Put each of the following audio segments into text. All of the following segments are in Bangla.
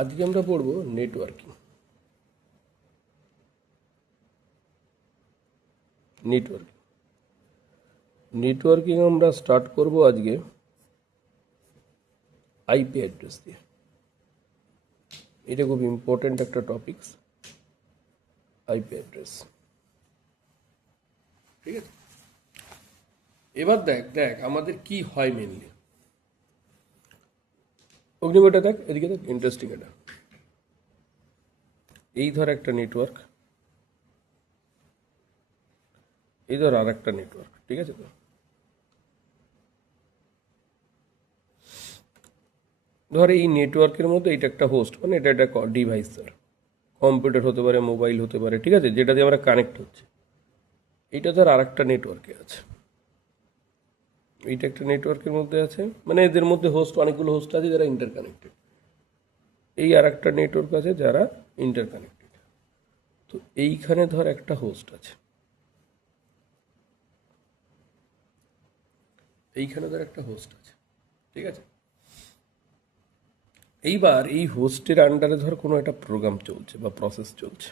আজকে আমরা পড়ব নেটওয়ার্কিং। নেটওয়ার্কিং আমরা স্টার্ট করব আজকে আইপি অ্যাড্রেস দিয়ে। এটা খুব ইম্পর্টেন্ট একটা টপিকস, আইপি অ্যাড্রেস। ঠিক আছে, এবার দেখ আমাদের কি হয় মেনলি। অগ্নিবাটা দেখ, এদিকে দেখ, ইন্টারেস্টিং এটা। এই ধর একটা নেটওয়ার্ক, এই ধর আর একটা নেটওয়ার্ক, ঠিক আছে তো। ধর এই নেটওয়ার্কের মধ্যে এটা একটা হোস্ট, মানে এটা একটা ডিভাইস, স্যার কম্পিউটার হতে পারে, মোবাইল হতে পারে, ঠিক আছে, যেটা দিয়ে আমরা কানেক্ট হচ্ছে। এটা ধর আর একটা নেটওয়ার্কে আছে, এইটা একটা নেটওয়ার্কের মধ্যে আছে, মানে এদের মধ্যে হোস্ট, অনেকগুলো হোস্ট আছে যারা ইন্টারকানেক্টেড। এই আর একটা নেটওয়ার্ক আছে যারা ইন্টারকানেক্টেড। তো এইখানে ধর একটা হোস্ট আছে, এইখানে ধর একটা হোস্ট আছে, ঠিক আছে। এইবার এই হোস্টের আন্ডারে ধর কোনো একটা প্রোগ্রাম চলছে বা প্রসেস চলছে,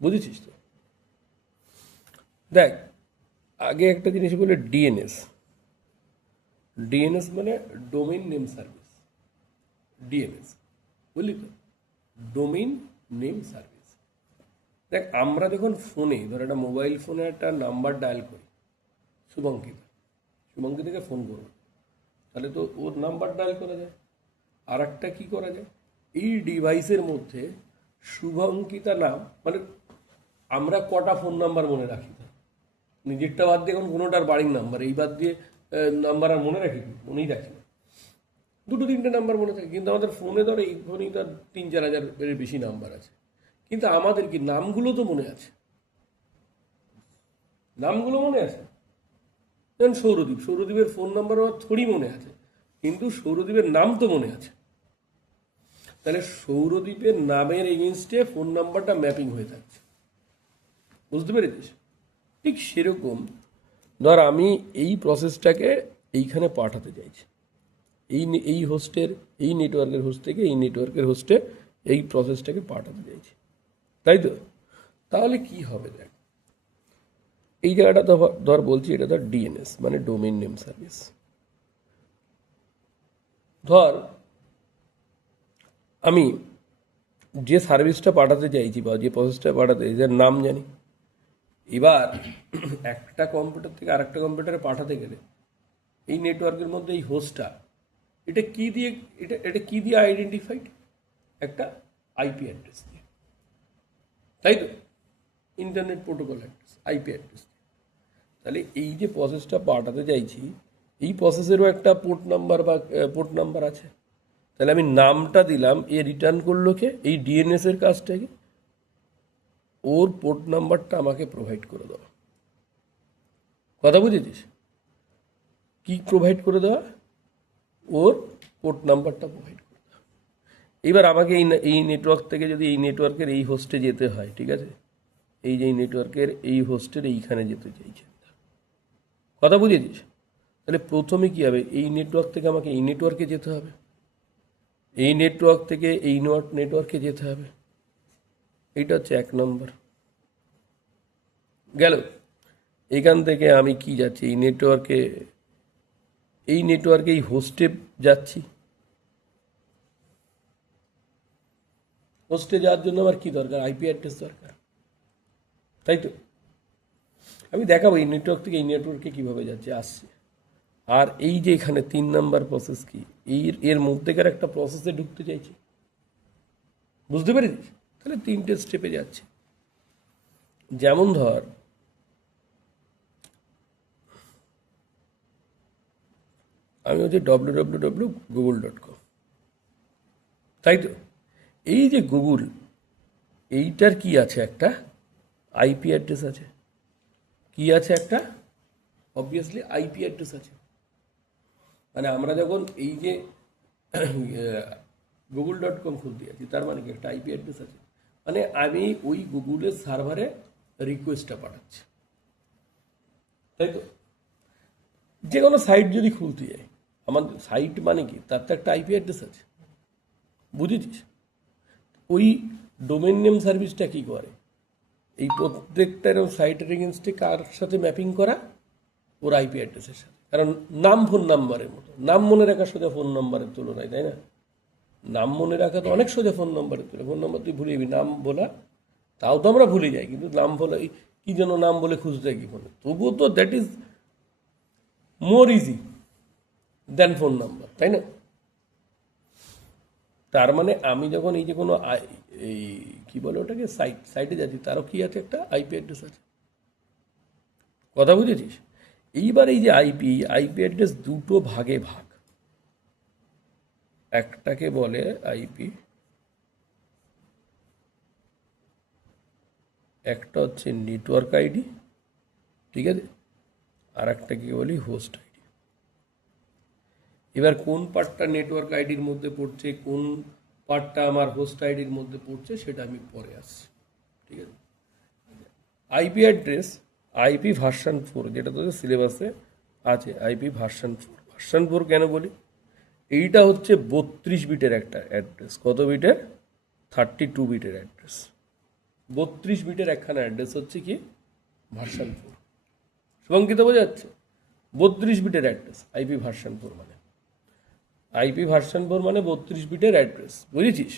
বুঝেছিস তো। দেখ, আগে একটা জিনিস বলে ডিএনএস। ডিএনএস মানে ডোমেইন নেম সার্ভিস, ডিএনএস, বুঝলি তো, ডোমেইন নেম সার্ভিস। দেখ, আমরা যখন ফোনে, ধর একটা মোবাইল ফোনে একটা নাম্বার ডায়াল করি, শুভঙ্কিতাকে ফোন করবো, তাহলে তো ওর নাম্বার ডায়াল করা যায়। আর একটা কী করা যায়, এই ডিভাইসের মধ্যে শুভঙ্কিতা নাম, মানে আমরা কটা ফোন নাম্বার মনে রাখি, নিজেরটা বাদ দিয়ে এখন কোনোটার বাড়ির নাম্বার, এই বাদ দিয়ে নাম্বার আর মনে রাখি, মনেই রাখি না। দুটো তিনটে নাম্বার মনে থাকে, কিন্তু আমাদের ফোনে ধর এই ফোনেই তার 3-4 হাজারের বেশি নাম্বার আছে, কিন্তু আমাদের কি নামগুলো তো মনে আছে, নামগুলো মনে আছে। যেমন সৌরদীপের ফোন নাম্বার আমার থোড়ি মনে আছে, কিন্তু সৌরদীপের নাম তো মনে আছে। তাহলে সৌরদীপের নামের এগেনস্টে ফোন নাম্বারটা ম্যাপিং হয়ে থাকছে, বুঝতে পেরেছিস। ঠিক সেরকম ধর আমি এই প্রসেসটাকে এইখানে পাঠাতে চাইছি, এই হোস্টের, এই নেটওয়ার্কের হোস্ট থেকে এই নেটওয়ার্কের হোস্টে এই প্রসেসটাকে পাঠাতে চাইছি, তাই তো। তাহলে কি হবে দেখ, এই জায়গাটা ধর বলছি, এটা ধর ডিএনএস মানে ডোমেইন নেম সার্ভিস। ধর আমি যে সার্ভিসটা পাঠাতে চাইছি বা যে প্রসেসটা পাঠাতে চাইছি যার নাম জানি। এবার একটা কম্পিউটার থেকে আরেকটা কম্পিউটারে পাঠাতে গেলে এই নেটওয়ার্কের মধ্যে এই হোস্টটা, এটা কি দিয়ে, এটা কি দিয়ে আইডেন্টিফাইড, একটা আইপি অ্যাড্রেস দিয়ে, তাই তো, internet protocol address, IP address. তাহলে এই যে প্রসেসটা পাঠাতে চাইছি, এই প্রসেসেরও একটা পোর্ট নাম্বার আছে। তাহলে আমি নামটা দিলাম, এ রিটার্ন করলো কে, এই ডিএনএস এর কাজটাকে, ওর পোর্ট নাম্বারটা আমাকে প্রোভাইড করে দেওয়া। কথা বুঝেছিস, কি প্রোভাইড করে দেওয়া, ওর পোর্ট নাম্বারটা প্রোভাইড করে দেওয়া। এবার আমাকে এই নেটওয়ার্ক থেকে যদি এই নেটওয়ার্কের এই হোস্টে যেতে হয়, ঠিক আছে, এই যে নেটওয়ার্কের এই হোস্টের এইখানে যেতে চাইছে, কথা বুঝেছিস। তাহলে প্রথমে কি হবে, এই নেটওয়ার্ক থেকে আমাকে এই নেটওয়ার্কে যেতে হবে, এই নেটওয়ার্ক থেকে এই নেটওয়ার্কে যেতে হবে। এইটা হচ্ছে 1 নম্বর গেল। এখান থেকে আমি কি যাচ্ছি, এই নেটওয়ার্কে এই হোস্টে যাচ্ছি। হোস্টে যাওয়ার জন্য আমার কি দরকার, আইপি অ্যাড্রেস দরকার, তাই তো। আমি দেখাবো এই নেটওয়ার্ক থেকে এই নেটওয়ার্কে কীভাবে যাচ্ছে, আসছে। আর এই যে এখানে 3 নম্বর প্রসেস কি, এর মধ্যেকার একটা প্রসেসে ঢুকতে চাইছি, বুঝতে পেরেছিস। তাহলে 3টে স্টেপে যাচ্ছে। যেমন ধর আমি হচ্ছে www.google.com, তাই তো। এই যে গুগল, এইটার কি আছে, একটা আইপি অ্যাড্রেস আছে, কি আছে, একটা অবভিয়াসলি আইপি অ্যাড্রেস আছে। মানে আমরা যখন এই যে google.com খুলতে যাচ্ছি, তার মানে কি একটা আইপি অ্যাড্রেস আছে, মানে আমি ওই গুগলের সার্ভারে রিকোয়েস্টটা পাঠাচ্ছি, তাই তো। যে কোনো সাইট যদি খুলতে যাই, আমাদের সাইট মানে কি, তার তো একটা আইপি অ্যাড্রেস আছে, বুঝেছিস? ওই ডোমেন নেম সার্ভিসটা কি করে, এই প্রত্যেকটা এরকম সাইটের এগেনস্টে কার সাথে ম্যাপিং করা, ওর আইপি অ্যাড্রেসের সাথে। কারণ নাম ফোন নাম্বারের মতো, নাম মনে রাখা সোজা ফোন নাম্বারের তুলনায়, তাই না? নাম মনে রাখা তো অনেক সোজা ফোন নাম্বারের তুলনায়। ফোন নাম্বার তুই ভুলে যাবি, নাম বলা তাও তো আমরা ভুলে যাই, কিন্তু নাম বলা কি যেন নাম বলে খুঁজতে কি ফোনে, তবুও তো that is more easy than phone number, তাই না? তার মানে আমি যখন এই যে কোনো এই কি বলে ওটাকে সাইটে যাচ্ছি, তারও কি আছে, একটা আইপি অ্যাড্রেস আছে। কথা বুঝেছিস? এইবার এই যে আইপি অ্যাড্রেস দুটো ভাগে ভাগ। একটাকে বলে আইপি, একটা হচ্ছে নেটওয়ার্ক আইডি, ঠিক আছে, আর একটাকে বলি হোস্ট আইডি। এবার কোন পার্টটা নেটওয়ার্ক আইডির মধ্যে পড়ছে, কোন পার্টটা আমার হোস্ট আইডির মধ্যে পড়ছে, সেটা আমি পরে আসছি, ঠিক আছে? আইপি অ্যাড্রেস, আইপি ভার্সন 4, যেটা তোদের সিলেবাসে আছে, আইপি ভার্সন 4। ভার্সন 4 কেন বলি? এইটা হচ্ছে 32 বিটের একটা অ্যাড্রেস। কত বিটের? 32 বিটের অ্যাড্রেস। 32 বিটের একখানা অ্যাড্রেস হচ্ছে কি ভার্সন 4। শুভঙ্কিত বোঝা যাচ্ছে? 32 বিটের অ্যাড্রেস আইপি ভার্সন 4 মানে। আইপি ভার্সন 4 মানে 32 বিটের অ্যাড্রেস, বুঝেছিস?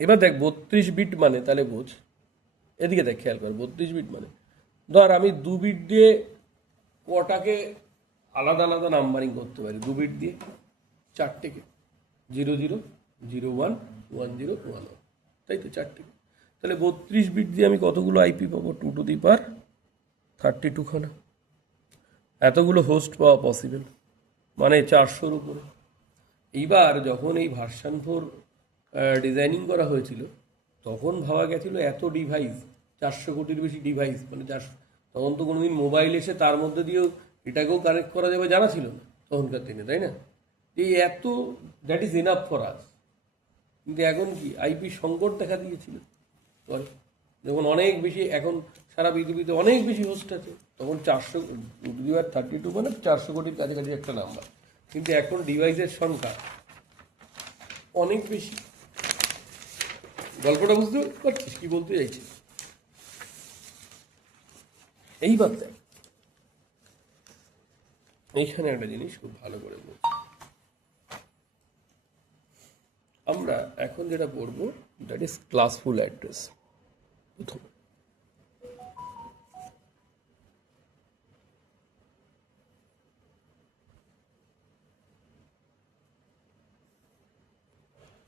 এবার দেখ 32 বিট মানে, তাহলে বোঝ, এদিকে দেখ, খেয়াল কর। 32 বিট মানে ধর আমি 2 বিট দিয়ে কটাকে আলাদা আলাদা নাম্বারিং করতে পারি। 2 বিট দিয়ে 4টেকে, 00, 01, 10, 11, তাই তো 4টেকে। তাহলে 32 বিট দিয়ে আমি কতগুলো আইপি পাবো? 2 টু দি পাওয়ার 32 খানা। এতগুলো হোস্ট পাওয়া পসিবল, মানে 400-র উপরে। এইবার যখন এই ভার্সন 4 ডিজাইনিং করা হয়েছিল, তখন ভাবা গেছিল এত ডিভাইস, 400 কোটির বেশি ডিভাইস, মানে 400, তখন তো কোনোদিন মোবাইল এসে তার মধ্যে দিয়েও এটাকেও কানেক্ট করা যাবে জানা ছিল না তখনকার দিনে, তাই না? এই এত, that is enough for us. কিন্তু এখন কি আইপি সংকট দেখা দিয়েছিল পরে, যখন অনেক বেশি, এখন সারা পৃথিবীতে অনেক বেশি হোস্ট আছে, তখন 432 মানে 400 কোটির কাছাকাছি একটা নাম্বার। কিন্তু এখন ডিভাইসের সংখ্যা অনেক বেশি। গল্পটা বুঝতে পারছিস কি বলতে চাইছি? এইবার দেখ, এইখানে একটা জিনিস খুব ভালো করে বল। আমরা এখন যেটা পড়বো, দ্যাট ইজ ক্লাসফুল অ্যাড্রেস। প্রথমে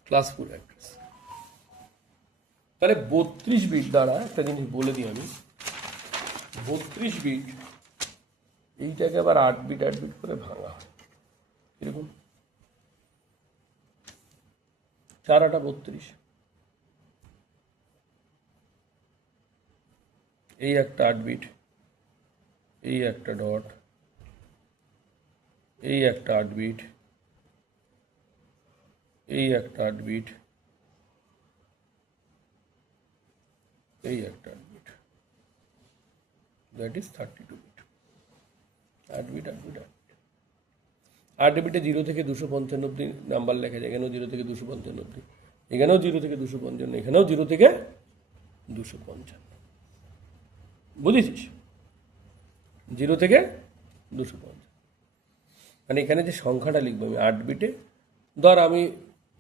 ক্লাসফুল অ্যাড্রেস, তাহলে 32 বিট দ্বারা একটা জিনিস বলে দিই আমি। 32 বিট, এইটাকে আবার 8 বিট 8 বিট করে ভাঙা হয়। এরকম 4 8 32, এই একটা 8 বিট, এই একটা ডট, এই একটা 8 বিট, এই একটা 8 বিট, এই একটা 8 bit, that is 32 bit. 8 bit 8 bit 8 bit. 8 বিটে 0 থেকে 255 অব্দি নাম্বার লেখা যায়। এখানেও 0 থেকে 255 অব্দি, এখানেও 0 থেকে 255, এখানেও 0 থেকে 255। বুঝেছিস? 0 থেকে 255, মানে এখানে যে সংখ্যাটা লিখবো আমি 8 বিটে, ধর আমি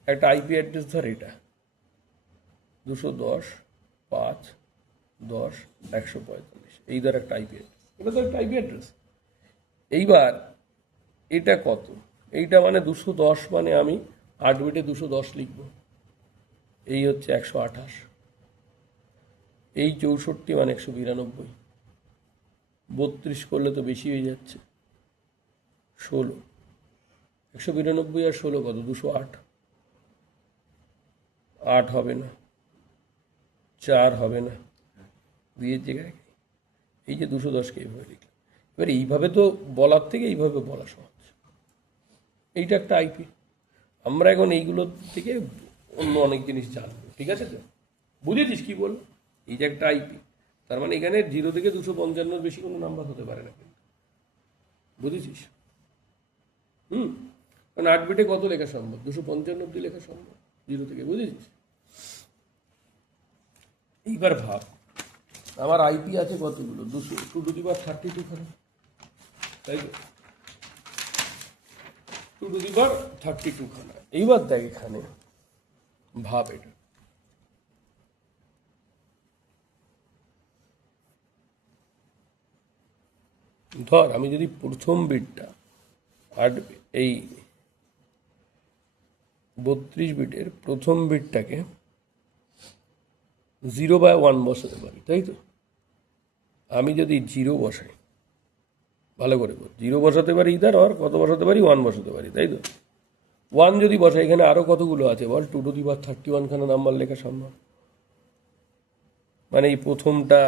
একটা আইপি অ্যাড্রেস, ধর এটা 210.5.10.145, এই ধর একটা আইপি অ্যাড্রেস, এটা তো একটা আইপি অ্যাড্রেস। এইবার এটা কত? এইটা মানে 210, মানে আমি 8 বিটে 210 লিখব, এই হচ্ছে 128, এই 64 মানে 192, 32 করলে তো বেশি হয়ে যাচ্ছে, 16, 192 আর 16 কত? 208, 8 হবে না, 4 হবে না, 2-এর জায়গায় এই যে 210কে এইভাবে লিখলাম। এবার এইভাবে তো বলার থেকে এইভাবে বলা সহজ। এইটা একটা আইপি। আমরা এখন এইগুলোর থেকে অন্য অনেক জিনিস জানবো, ঠিক আছে তো? বুঝেছিস কি বল? এই যে একটা আইপি, তার মানে এখানে 0 থেকে 255-র বেশি কোনো নাম্বার হতে পারে না, কিন্তু বুঝেছিস? কারণ 8 বিটে কত লেখা সম্ভব? 255 অব্দি লেখা সম্ভব 0 থেকে, বুঝেছিস? এইবার ভাব, আমার আইপি আছে কতগুলো? 2 টু দি পাওয়ার 32 খানা, তাই তো? 2 টু দি পাওয়ার 32 খানা। এইবার দেখ এখানে ভাব, এটা ধর আমি যদি প্রথম বিটটা 8 এই 32 বিটের প্রথম বিটটাকে 0/1 বসাতে পারি, তাই তো? আমি যদি 0 বসাই, ভালো করে বল, 0 বসাতে পারি, ইদার আর কত বসাতে পারি? 1 বসাতে পারি, তাই তো? 1 যদি বসাই, এখানে আরো কতগুলো আছে বল? 2 টু দি পাওয়ার 31 খানা নাম্বার লেখা সম্ভব। মানে এই প্রথমটা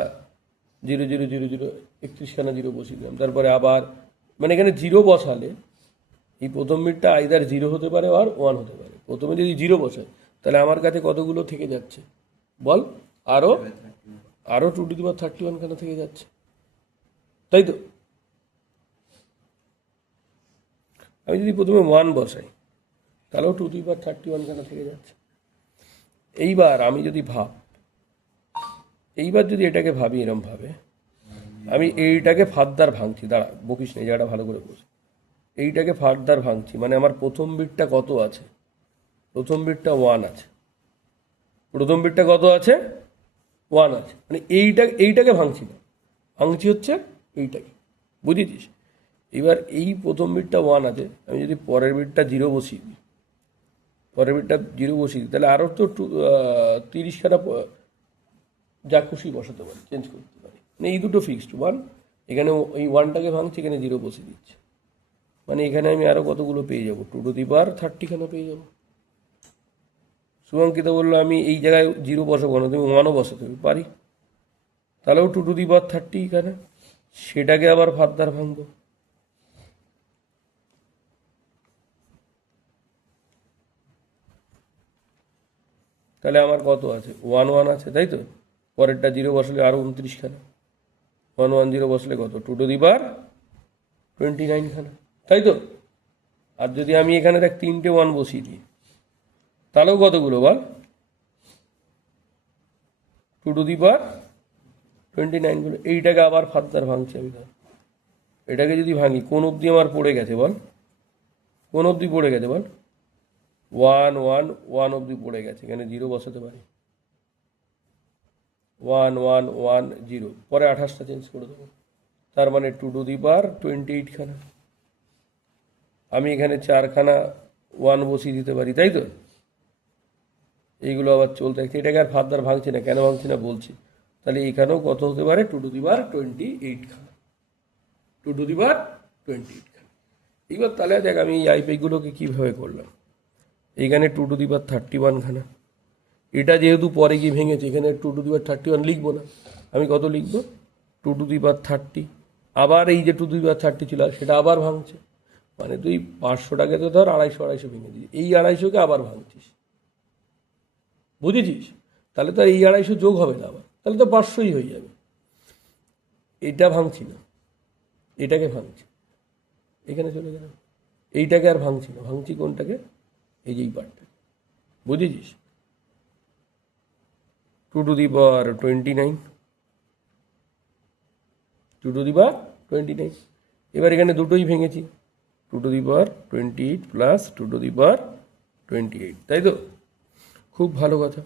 0 0 0 0 31 খানা 0 বসিয়ে দিলাম, তারপরে আবার, মানে এখানে 0 বসালে এই প্রথম বিটটা আইদার 0 হতে পারে আর 1 হতে পারে। প্রথমে যদি 0 বসাই, তাহলে আমার কাছে কতগুলো থেকে যাচ্ছে বল? আরো 2 টু দি পাওয়ার 31 খানা থেকে যাচ্ছে, তাই তো? আমি যদি প্রথমে 1 বসাই, তাহলেও 2 টু দি পাওয়ার 31 খানা থেকে যাচ্ছে। এইবার আমি যদি এইবার যদি এটাকে ভাবি এরম ভাবে, আমি এইটাকে ফার্দার ভাঙছি, দাঁড়া বকিস না, এই জায়গাটা ভালো করে বোঝ। এইটাকে ফার্দার ভাঙছি, মানে আমার প্রথম বিটটা কত আছে? প্রথম বিটটা 1 আছে। প্রথম বিটটা কত আছে? 1 আছে। মানে এইটাকে ভাঙছি না, ভাঙছি হচ্ছে এইটাকে, বুঝেছিস? এবার এই প্রথম বিটটা 1 আছে, আমি যদি পরের বিটটা 0 বসিয়ে দিই, পরের বিটটা 0 বসিয়ে দিই, তাহলে আরও তো 30 খানা যা খুশি বসাতে পারি, চেঞ্জ করতে পারি। মানে এই দুটো ফিক্সড 1, এখানে এই 1টাকে ভাঙছি, এখানে 0 বসিয়ে দিচ্ছে, মানে এখানে আমি আরও কতগুলো পেয়ে যাবো? 2 টু দি পাওয়ার 30 খানা পেয়ে যাবো। শুভঙ্কিতা বললো আমি এই জায়গায় 0 বসাবো না, তুমি 1ও বসাতে পারি, তাহলেও 2 টু দি পাওয়ার 30 এখানে, সেটাকে আবার ফার্দার ভাঙবো। তাহলে আমার কত আছে? 1 1 আছে, তাই তো? পরেরটা 0 বসলে আরও 29 খানা, 1 1 0 বসলে কত? 2 টু দি পাওয়ার 29 খানা, তাই তো? আর যদি আমি এখানে দেখ 3টে 1 বসিয়ে দিই, তাহলেও কতগুলো বল? 2 টু দি পাওয়ার 29 গুলো। এইটাকে আবার ফার্দার ভাঙছি আমি, ধর এটাকে যদি ভাঙি, কোন অবধি আমার পড়ে গেছে বল? কোন অবধি পড়ে গেছে বল? 1 1 1 অবধি পড়ে গেছে, এখানে 0 বসাতে পারি, 1 1 1 0, পরে 28টা চেঞ্জ করে দেবো, তার মানে 2 টু দি পাওয়ার 28 খানা। আমি এখানে 4 খানা 1 বসিয়ে দিতে পারি, তাই তো? এইগুলো আবার চলতে থাকছে, এটাকে আর ফার্দার ভাঙছি না। কেন ভাঙছি না বলছি। তাহলে এখানেও কত হতে পারে? 2 টু দি পাওয়ার 28 খানা, 2 টু দি পাওয়ার 28 খানা। এইবার তাহলে দেখ আমি এই আইপিগুলোকে কীভাবে করলাম। এইখানে 2 টু দি পাওয়ার 31 খানা, এটা যেহেতু পরে গিয়ে ভেঙেছে, এখানে 2 টু দি পাওয়ার 31 লিখবো না, আমি কত লিখবো? 2 টু দি পাওয়ার 30। আবার এই যে 2 টু দি পাওয়ার 30 ছিল, সেটা আবার ভাঙছে, মানে তুই 500টাকে তো ধর 250 250 ভেঙে দিস, এই 250কে আবার ভাঙছিস, বুঝেছিস? তাহলে তো আর এই 250 যোগ হবে না আবার, তাহলে তো 500ই হয়ে যাবে। এটা ভাঙছি না, এটাকে ভাঙছি, এখানে চলে গেলাম, এইটাকে আর ভাঙছি না, ভাঙছি কোনটাকে? এই যে এই পার্টটাকে, বুঝেছিস? 2 to the power 29, 2 to the পাওয়ার 29। এবার এখানে দুটোই ভেঙেছি, 2 to the power 28 plus 2 to the power 28, তাই তো? খুব ভালো কথা।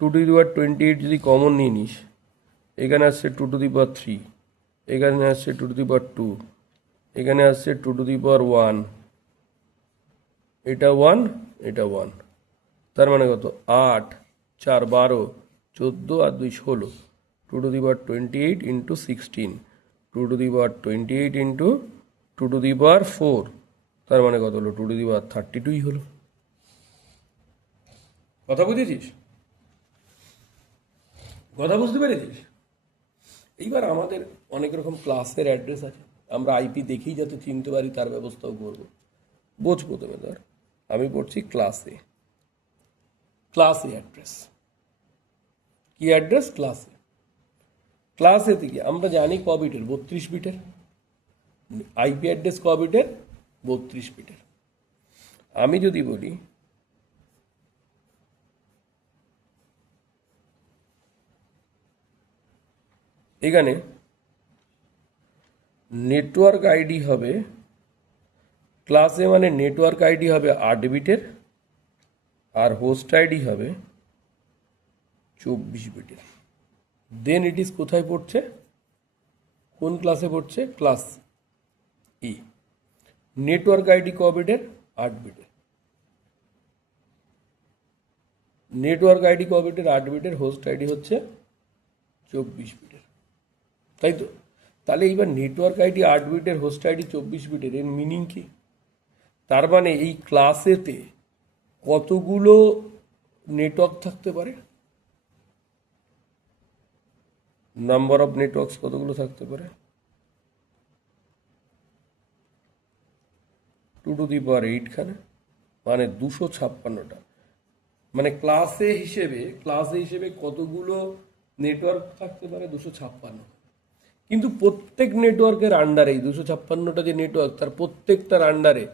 2 টু দি পাওয়ার 28 যদি কমন নিয়ে নিস, এখানে আসছে 2 টু দি পাওয়ার 3, এখানে আসছে 2 টু দি পাওয়ার 2, এখানে আসছে 2 টু দি পাওয়ার 1, এটা 1 এটা 1, তার মানে কত? 8 4 12 14 আর 2 16, 2 to the power 28 into 16, 2 to the power 28 into 2 to the power 4, তার মানে কত হলো? 2 টু দি পাওয়ার 32ই হলো। কথা বুঝেছিস? কথা বুঝতে পেরেছিস? এইবার আমাদের অনেক রকম ক্লাসের অ্যাড্রেস আছে, আমরা আইপি দেখেই যাতে চিনতে পারি তার ব্যবস্থাও করব। বোঝ প্রথমে ধর, আমি পড়ছি ক্লাসে, ক্লাসে অ্যাড্রেস কি? অ্যাড্রেস ক্লাসে। ক্লাসে থেকে আমরা জানি ক বিটের? 32 বিটের। আইপি অ্যাড্রেস ক বিটের? 32 বিটের। আমি যদি বলি এখানে নেটওয়ার্ক আইডি হবে ক্লাসে, মানে নেটওয়ার্ক আইডি হবে 8 বিটের আর হোস্ট আইডি হবে 24 বিটের। দেন ইট ইজ কোথায় পড়ছে, কোন ক্লাসে পড়ছে? Class E. নেটওয়ার্ক আইডি ক বিটের? 8 বিটের। নেটওয়ার্ক আইডি ক বিটের? 8 বিটের। হোস্ট আইডি হচ্ছে 24 বিটের, তাই তো? তাহলে এইবার নেটওয়ার্ক আইডি 8 বিটের, হোস্ট আইডি 24 বিটের, এর মিনিং কি? তার মানে এই ক্লাসেতে কতগুলো নেটওয়ার্ক থাকতে পারে? নাম্বার অফ নেটওয়ার্কস কতগুলো থাকতে পারে? 2^8 খানে, মানে 256টা। মানে ক্লাসে হিসেবে কতগুলো নেটওয়ার্ক থাকতে পারে? 256। কিন্তু প্রত্যেক নেটওয়ার্কের আন্ডারে, এই 256টা যে নেটওয়ার্ক, তার প্রত্যেকটার আন্ডারে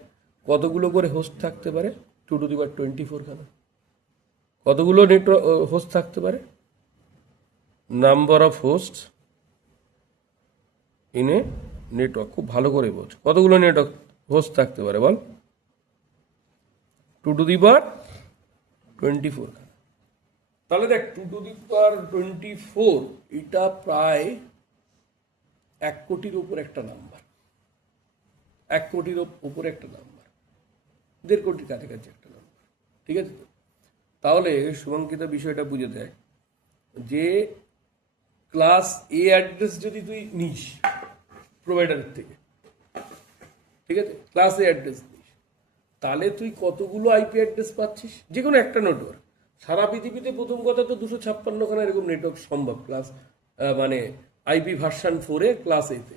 কতগুলো করে হোস্ট থাকতে পারে? 2^24 খানা। কতগুলো নেটওয়ার্ক হোস্ট থাকতে পারে? Number of host in a network. খুব ভালো করে বোঝ, কতগুলো নেটওয়ার্ক হোস্ট থাকতে পারে বল? 2^24 খানা। তাহলে দেখ 2^24 এটা প্রায় 1 কোটির উপর একটা নাম্বার, 1 কোটির উপরে একটা নাম্বার, 1.5 কোটির কাছাকাছি একটা নাম্বার, ঠিক আছে তো? তাহলে শুভঙ্কিতা বিষয়টা বুঝে দেয় যে ক্লাস এ অ্যাড্রেস যদি তুই নিস প্রোভাইডারের থেকে, ঠিক আছে, ক্লাস এ অ্যাড্রেস নিস, তাহলে তুই কতগুলো আইপি অ্যাড্রেস পাচ্ছিস? যে কোনো একটা নেটওয়ার্ক সারা পৃথিবীতে, প্রথম কথা তো 256খানা এরকম নেটওয়ার্ক সম্ভব, ক্লাস মানে আইপি ভার্সন 4 এ ক্লাস এতে।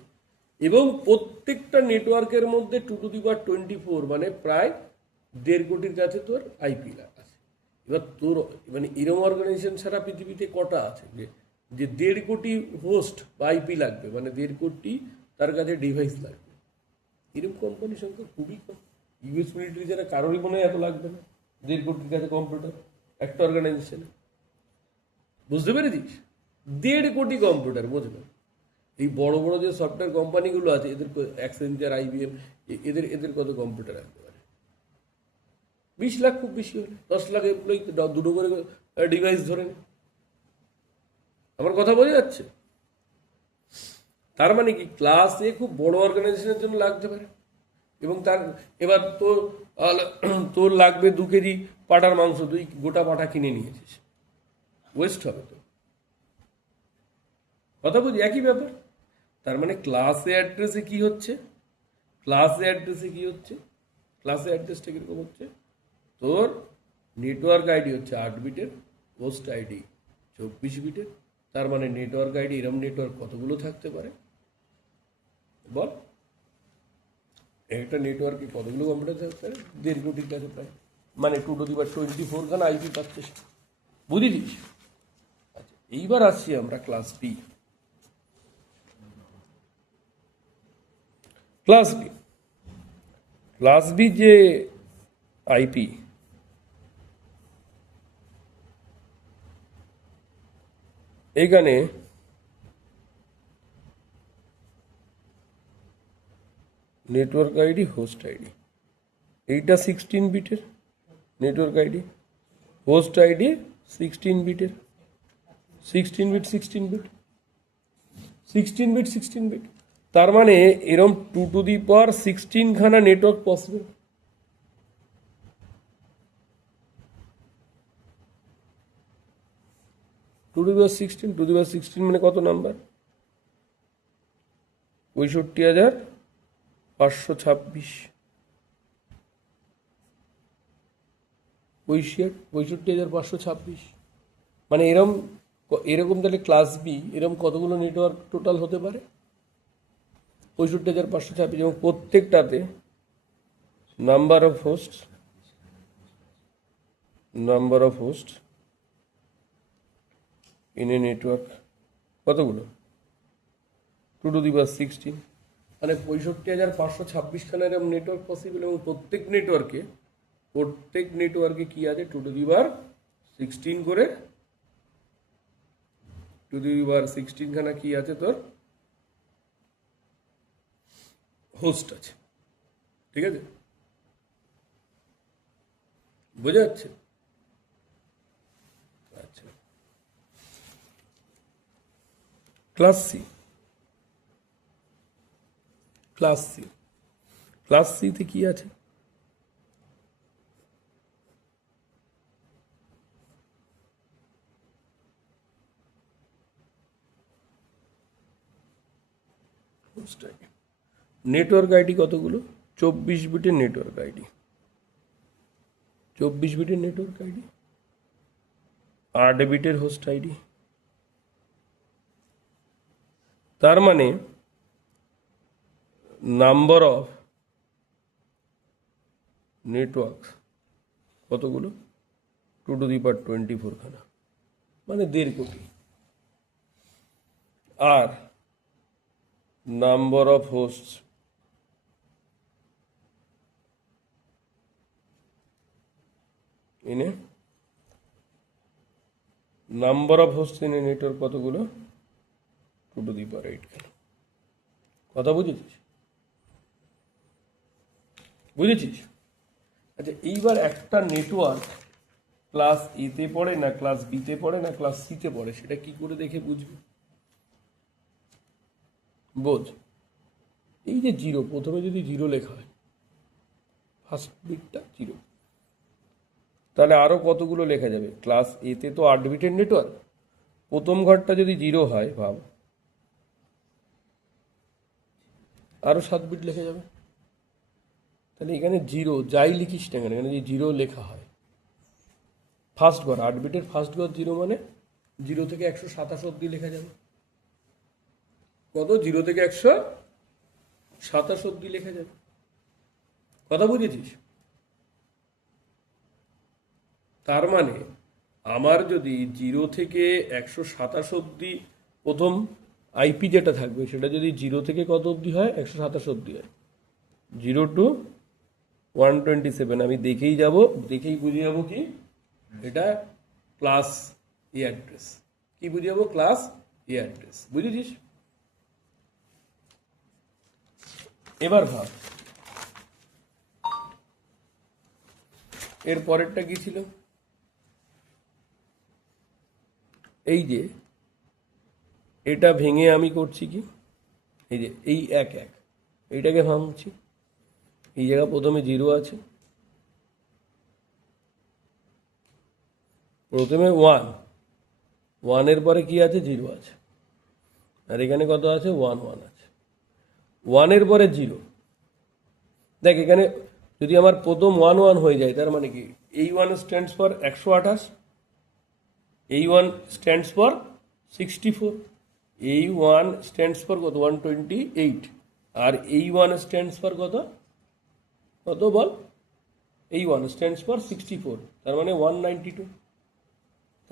এবং প্রত্যেকটা নেটওয়ার্কের মধ্যে 2^24 মানে প্রায় 1.5 কোটির কাছে তোর আইপি আছে। এবার তোর মানে এরম অর্গানাইজেশন সারা পৃথিবীতে কটা আছে যে 1.5 কোটি হোস্ট বা আইপি লাগবে, মানে 1.5 কোটি তার কাছে ডিভাইস লাগবে? এরকম কোম্পানির সংখ্যা খুবই কম। ইউএস মিলিটারি যারা, কারোরই মনে হয় এত লাগবে না 1.5 কোটির কাছে কম্পিউটার একটা অর্গানাইজেশনে। বুঝতে পেরেছিস? 1.5 কোটি কম্পিউটার, বুঝবে। এই বড় বড় যে সফটওয়্যার কোম্পানিগুলো আছে, এদের অ্যাক্সেঞ্জার, আইবিএম, এদের কত কম্পিউটার আসতে পারে? 20 লাখ, খুব বেশি হলে 10 লাখ এমপ্লয়ি, দুটো করে ডিভাইস ধরে নে। আমার কথা বোঝা যাচ্ছে? তার মানে কি ক্লাস এ খুব বড় অর্গানাইজেশনের জন্য লাগতে পারে। এবং তার এবার তোর লাগবে 2 কেজি পাটার মাংস, তুই গোটা পাটা কিনে নিয়েছিস, ওয়েস্ট হবে তো। কথা বুঝি? একই ব্যাপার। তার মানে ক্লাস এ অ্যাড্রেসে কি হচ্ছে? ক্লাস এ অ্যাড্রেসটা কিরকম হচ্ছে? তোর নেটওয়ার্ক আইডি হচ্ছে 8 বিটের, হোস্ট আইডি 24 বিটের। তার মানে নেটওয়ার্ক আইডি, এরম নেটওয়ার্ক কতগুলো থাকতে পারে বল? একটা নেটওয়ার্কে কতগুলো কম্পিউটার থাকতে পারে? 1.5 কোটির কাছে প্রায়, মানে 2^24 খানা আইপি পাচ্ছিস। বুঝেছিস? আচ্ছা, এইবার আসছি আমরা ক্লাস বি। ক্লাস বি যে আইপি, এখানে নেটওয়ার্ক আইডি, হোস্ট আইডি, এইটা 16 বিটের নেটওয়ার্ক আইডি, হোস্ট আইডি 16 বিটের। 16 বিট 16 বিট 16 বিট 16 বিট। তার মানে এরম 2^16 খানা network possible. Two to the power 16 মানে কত নাম্বার? 65,526। 65,526 মানে এরকম তাহলে ক্লাস বি এরকম কতগুলো নেটওয়ার্ক টোটাল হতে পারে? 65,526। এবং প্রত্যেকটাতে number of host in a network কতগুলো? 2^16 মানে 65,526 খানা এরকম নেটওয়ার্ক পসিবল। এবং প্রত্যেক নেটওয়ার্কে প্রত্যেক নেটওয়ার্কে কি আছে 2^16 করে 2^16 খানা কি আছে তোর হোস্ট আছে, ঠিক আছে? বোঝা যাচ্ছে? আচ্ছা, class C, class C, class সিতে কি আছে? নেটওয়ার্ক আইডি কতগুলো? 24 বিটের নেটওয়ার্ক আইডি, 24 বিটের নেটওয়ার্ক আইডি, 8 বিটের হোস্ট আইডি। তার মানে নাম্বার অফ নেটওয়ার্ক কতগুলো? 2^24 খানা, মানে 1.5 কোটি। আর number of host in a number of host in a network কতগুলো? 2^8 খানা। কথা বুঝেছিস? বুঝেছিস? আচ্ছা, এইবার একটা নেটওয়ার্ক ক্লাস এতে পড়ে না ক্লাস বিতে পড়ে না ক্লাস সিতে পড়ে, সেটা কি করে দেখে বুঝবি? বোঝ, এই যে জিরো, প্রথমে যদি জিরো লেখা হয়, ফার্স্ট বিটটা জিরো, তাহলে আরো কতগুলো লেখা যাবে? ক্লাস এতে তো 8 বিটের নেটওয়ার্ক, প্রথম ঘরটা যদি জিরো হয়, ভাব আরো 7 বিট লেখা যাবে। তাহলে এখানে জিরো যাই লিখিস না কেন, এখানে যদি জিরো লেখা হয়, ফার্স্ট ঘর 8 বিটের ফার্স্ট ঘর জিরো, মানে 0 থেকে 127 অব্দি লেখা যাবে। কত? 0 থেকে 127 অব্দি লেখা যাবে। কথা বুঝেছিস? তার মানে আমার যদি 0 থেকে 127 অব্দি প্রথম আইপি যেটা থাকবে, সেটা যদি 0 থেকে কত অব্দি হয়? 127 অব্দি হয়। 0 to 127 আমি দেখেই যাব, দেখেই বুঝে যাবো কি এটা ক্লাস ই অ্যাড্রেস। কি বুঝে যাবো? Class E address. বুঝেছিস? এবার ভাব, এর পরেরটা কি ছিল? এই যে এটা ভেঙে আমি করছি কি, এই যে এই 1 এইটাকে ভাঙছি। এই জায়গা প্রথমে জিরো আছে, প্রথমে 1 এর পরে কি আছে? জিরো আছে। আর এখানে কত আছে? 1 আছে। 1 এর পরে জিরো। দেখ, এখানে যদি আমার প্রথম 1 হয়ে যায়, তার মানে কি? এই 1 স্ট্যান্ডস ফর 128, এই 1 স্ট্যান্ডস ফর 64, এই 1 স্ট্যান্ডস ফর কত? 128, আর এই 1 স্ট্যান্ডস ফর কত? কত বল? এই 1 স্ট্যান্ডস ফর 64, তার মানে 192।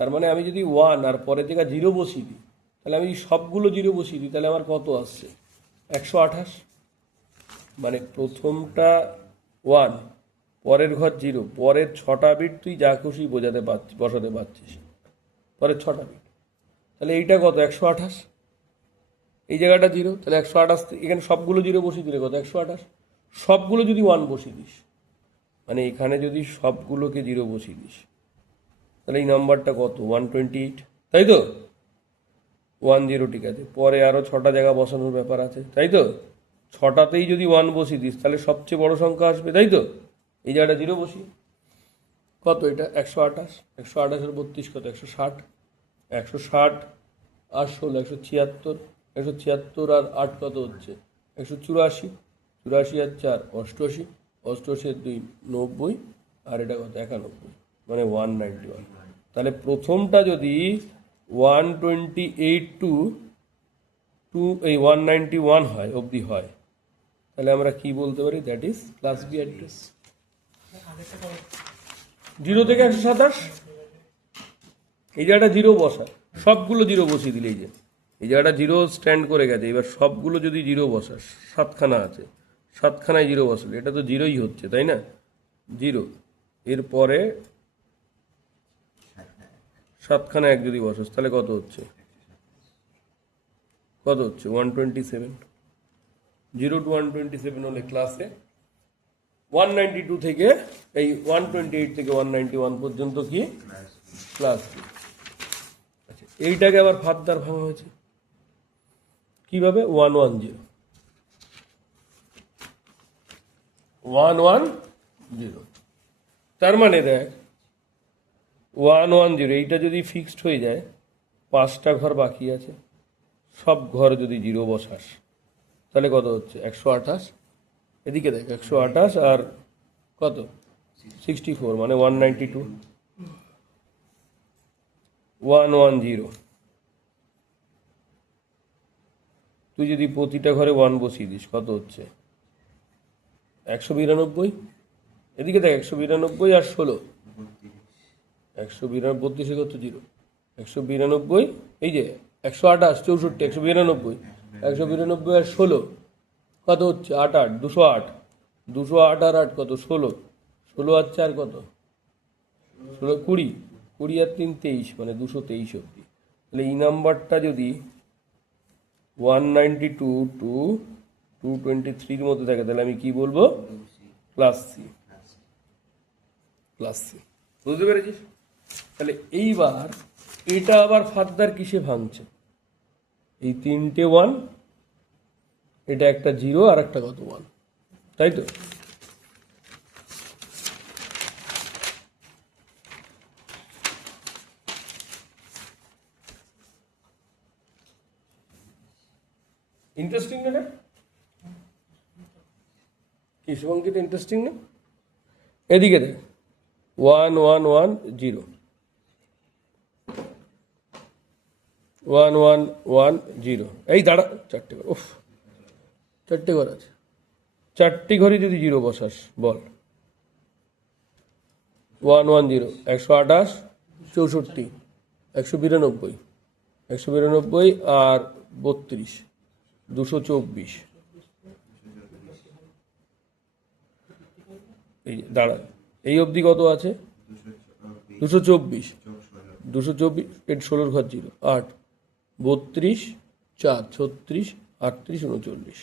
তার মানে আমি যদি 1 আর পরের জায়গায় জিরো বসিয়ে দিই, তাহলে আমি সবগুলো জিরো বসিয়ে দিই, তাহলে আমার কত আসছে? 128। মানে প্রথমটা 1, পরের ঘর জিরো, পরের 6টা বিট তুই যা খুশি বসাতে পারছিস, পরের 6টা বিট। তাহলে এইটা কত? 128। এই জায়গাটা জিরো, তাহলে 128, এখানে সবগুলো জিরো বসিয়ে দিলে কত? 128। সবগুলো যদি 1 বসিয়ে দিস, মানে এখানে যদি সবগুলোকে জিরো বসিয়ে দিস, তাহলে এই নাম্বারটা কত? 128, তাই তো? 10, ঠিক আছে। পরে আরো 6টা জায়গা বসানোর ব্যাপার আছে, তাই তো? 6টাতেই যদি 1 বসিয়ে দিস, তাহলে সবচেয়ে বড় সংখ্যা আসবে, তাই তো? এই জায়গাটা জিরো বসি, কত এটা? 128। 128 এর 32 কত? 160। 160 আর 16 176। 176 আর 8 কত হচ্ছে? 184। 84 আর 4 88। 88 আর 2 90, আর এটা কত? 91, মানে 191। তাহলে প্রথমটা যদি 128 টু এই 191 হয় অবধি হয়, তাহলে আমরা কি বলতে পারি? That is class B address. 0 থেকে 127, এই জায়গাটা জিরো বসা, সবগুলো জিরো বসিয়ে দিলে, এই জায়গাটা জিরো স্ট্যান্ড করে গেছে, এবার সবগুলো যদি জিরো বসাস, 7খানা আছে, 7খানায় জিরো বসালে এটা তো জিরোই হচ্ছে, তাই না? 0 এরপরে 7খানা 1 যদি বসাস তাহলে কত হচ্ছে 127। 0 to 127 হলে ক্লাসে 192 থেকে এই 128 থেকে 191 পর্যন্ত কি ক্লাস। আচ্ছা, এইটাকে আবার ফার্দার ভাঙা হয়েছে কিভাবে? 110 110। তার মানে দেখ 110 এইটা যদি ফিক্সড হয়ে যায়, 5টা ঘর বাকি আছে, সব ঘরে যদি 0 বসাস তাহলে কত হচ্ছে 128। এদিকে দেখ 128 আর কত 64 মানে 192। 110 তুই যদি প্রতিটা ঘরে 1 বসিয়ে দিস কত হচ্ছে 192। এদিকে দেখ 192 আর 16, 192 কত 0, 192 এই যে 128 64 192, 192 আর 16 কত হচ্ছে 8 8 208, 208 আর 8 কত 16, 16 আর 4 কত 16 20, 20 আর 3 23 মানে 223 অব্দি। তাহলে এই নাম্বারটা যদি 192 টু 223 মধ্যে থাকে তাহলে আমি কি বলবো? Class C. ক্লাস সি, বুঝতে পেরেছিস? তাহলে এইবার এটা আবার ফার্দার কিসে ভাঙছে? এই 3টে 1, এটা একটা 0 আর একটা কত 1, তাই তো? ইন্টারেস্টিং না? কি শুভঙ্কিত ইন্টারেস্টিং না? এদিকে দেখ 1 1 1 0, 1 1 1 0। এই দাঁড়া, 4টে ঘর, উফ 4টে ঘর আছে, 4টি ঘরই যদি 0 বসাস বল 1 1 0, 128 64 192, 192 আর 32 224। এই দাঁড়া, এই অবধি কত আছে 224, 224 এর 16 ঘর 0, 8 32 4 36 38 39,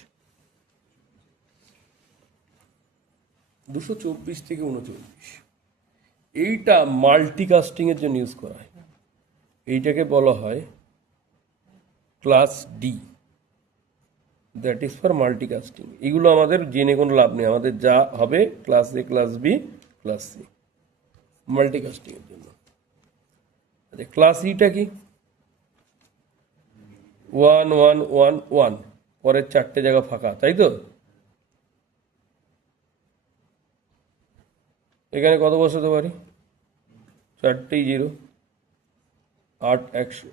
224 থেকে 39। এইটা মাল্টিকাস্টিং এর জন্য ইউজ করা হয়। এইটাকে বলা হয় class D, that is for multicasting. এগুলো আমাদের জেনে কোনো লাভ নেই, আমাদের যা হবে class A class B class C multicasting এর জন্য। আচ্ছা, ক্লাস ইটা কি? 1 1 1 1, পরের 4টে জায়গা ফাঁকা, তাই তো? এখানে কত বসাতে পারি? 4টেই 0, 8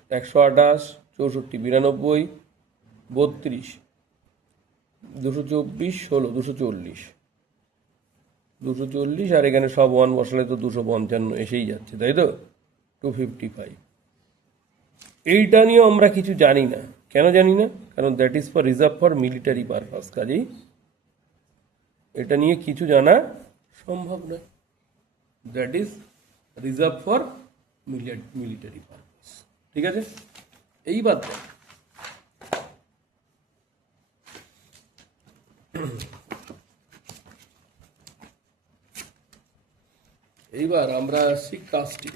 128 64 92 32 224 16 240, 240 আর এখানে সব 1 বসালে তো 255 এসেই যাচ্ছে, তাই তো? 255। এইটা নিয়েও আমরা কিছু জানি না। কেন জানি না? কারণ that is for reserve for military purpose. কাজেই এটা নিয়ে কিছু জানা সম্ভব নয়। That is reserve for military purpose. ঠিক আছে? এইবার এইবার আমরা আসছি কাস্টিং।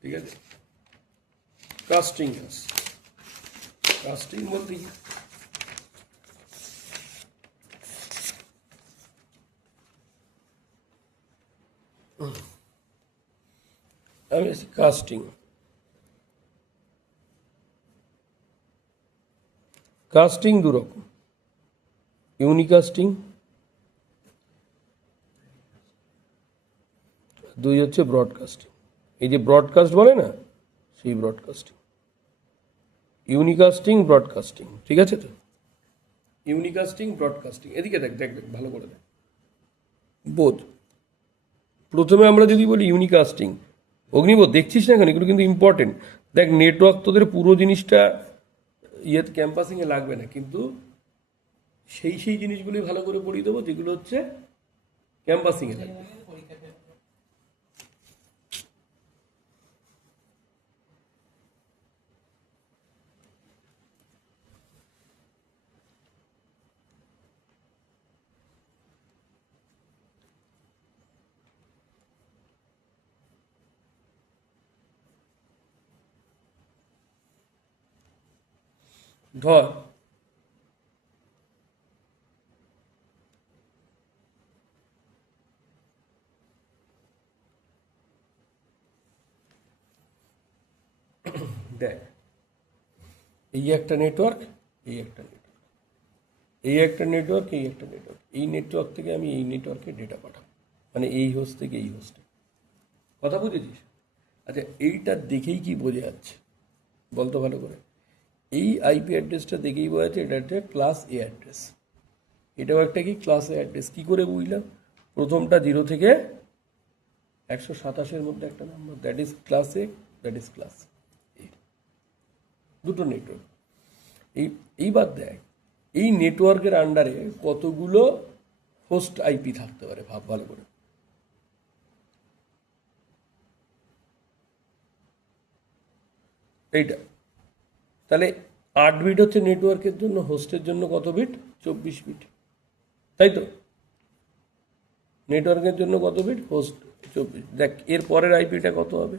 ঠিক আছে, কাস্টিং আসছি। কাস্টিং বলতে কি? আমি আসছি কাস্টিং। কাস্টিং দু রকম, ইউনিকাস্টিং, দুই হচ্ছে ব্রডকাস্টিং। এই যে ব্রডকাস্ট বলে না, সেই ব্রডকাস্টিং। ইউনিকাস্টিং, ব্রডকাস্টিং, ঠিক আছে তো? ইউনিকাস্টিং, ব্রডকাস্টিং, এদিকে দেখ দেখ দেখ ভালো করে দেখ। বোধ প্রথমে আমরা যদি বলি ইউনিকাস্টিং, অগ্নিবোধ দেখছিস না এখন, এগুলো কিন্তু ইম্পর্টেন্ট। দেখ নেটওয়ার্ক তোদের পুরো জিনিসটা ক্যাম্পাসিংয়ে লাগবে না, কিন্তু সেই জিনিসগুলি ভালো করে পড়িয়ে দেবো যেগুলো হচ্ছে ক্যাম্পাসিংয়ে লাগবে। ধর দেখ, এই একটা নেটওয়ার্ক, এই একটা নেটওয়ার্ক, এই একটা নেটওয়ার্ক, এই একটা নেটওয়ার্ক, এই নেটওয়ার্ক থেকে আমি এই নেটওয়ার্কে ডেটা পাঠাবো, মানে এই হোস্ট থেকে এই হোস্টে। কথা বুঝেছিস? আচ্ছা, এইটা দেখেই কি বোঝা যাচ্ছে বলতো ভালো করে? এই আইপি অ্যাড্রেসটা দেখেই বোঝা যাচ্ছে এটা একটা ক্লাস এ অ্যাড্রেস, এটাও একটা কি ক্লাস এ অ্যাড্রেস। কী করে বুঝলাম? প্রথমটা 0 থেকে 127-এর মধ্যে একটা number, that is class A, that is class A. দুটো নেটওয়ার্ক। এইবার দেখ, এই নেটওয়ার্কের আন্ডারে কতগুলো হোস্ট আইপি থাকতে পারে, ভাব ভালো করে। এইটা তাহলে 8 বিট হচ্ছে নেটওয়ার্কের জন্য, হোস্টের জন্য কত বিট? 24 বিট, তাই তো? নেটওয়ার্কের জন্য কত বিট? হোস্ট 24। দেখ এর পরের আইপিটা কত হবে?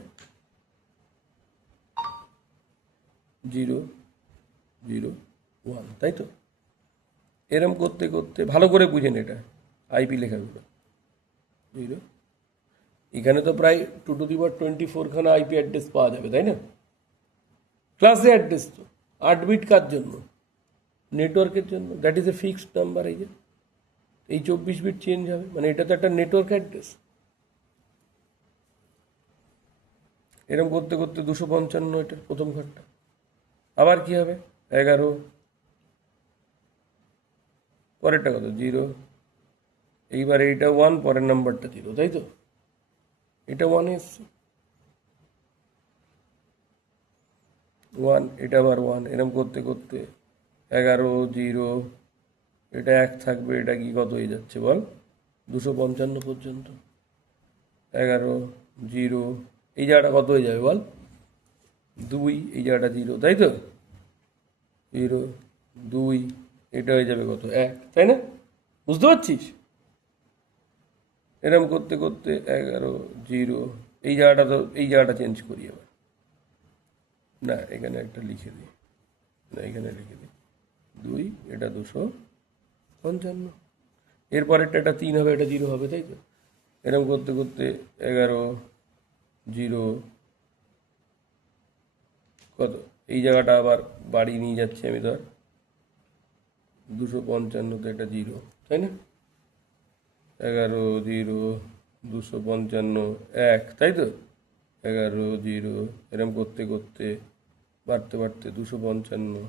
0 0 1, তাই তো? এরম করতে করতে ভালো করে বুঝেন এটা আইপি লেখাগুলো। 0, এখানে তো প্রায় 2 to the power 24 খানা আইপি অ্যাড্রেস পাওয়া যাবে, তাই না? ক্লাসে অ্যাড্রেস তো 8 বিট কার জন্য? নেটওয়ার্কের জন্য, that is a fixed number. এই যে এই 24 বিট চেঞ্জ হবে, মানে এটা তো একটা নেটওয়ার্ক অ্যাড্রেস। এরকম করতে করতে 255 এটা প্রথম ঘরটা। আবার কি হবে? 11, পরেরটা কত? 0, এইবার এইটা 1, পরের নাম্বারটা 0, তাই তো? এটা 1 এসছে, 1, এটা আবার 1, এরকম করতে করতে 11 0, এটা 1 থাকবে, এটা কি কত হয়ে যাচ্ছে বল? 255 পর্যন্ত। 11 0, এই জায়গাটা কত হয়ে যাবে বল? 2, এই জায়গাটা 0, তাই তো? 0 2, এটা হয়ে যাবে কত? 1, তাই না? বুঝতে পারছিস? এরকম করতে করতে 11 0, এই জায়গাটা তো, এই জায়গাটা চেঞ্জ করি আবার। না, এখানে একটা লিখে দিই, না এখানে লিখে দিই 2, এটা 255। এরপরেরটা এটা 3 হবে, এটা 0 হবে, তাই তো? এরকম করতে করতে 11 0, কত? এই জায়গাটা আবার বাড়িয়ে নিয়ে যাচ্ছি আমি, ধর 255, তো এটা 0, তাই না? 11 0 255 1, তাই তো? 11 0, এরকম করতে করতে বাড়তে বাড়তে 255,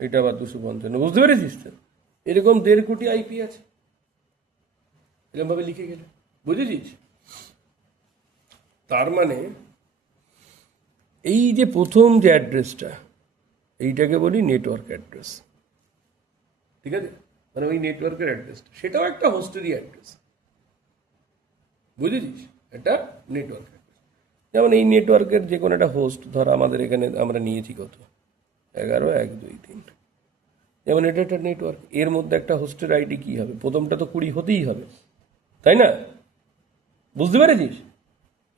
এটা আবার 255। বুঝতে পেরেছিস তো? এরকম 1.5 কোটি আইপি আছে, এরকম ভাবে লিখে গেলে। বুঝেছিস? তার মানে এই যে প্রথম যে অ্যাড্রেসটা, এইটাকে বলি নেটওয়ার্ক অ্যাড্রেস, ঠিক আছে? মানে ওই নেটওয়ার্কের অ্যাড্রেসটা, সেটাও একটা হোস্টেরই অ্যাড্রেস। বুঝেছিস? এটা নেটওয়ার্ক অ্যাড্রেস। যেমন এই নেটওয়ার্কের যে কোনো একটা হোস্ট, ধর আমাদের এখানে আমরা নিয়েছি কত? 11 1 2 3। যেমন এটা একটা নেটওয়ার্ক, এর মধ্যে একটা হোস্টের আইডি কি হবে? প্রথমটা তো 20 হতেই হবে, তাই না? বুঝতে পেরেছিস?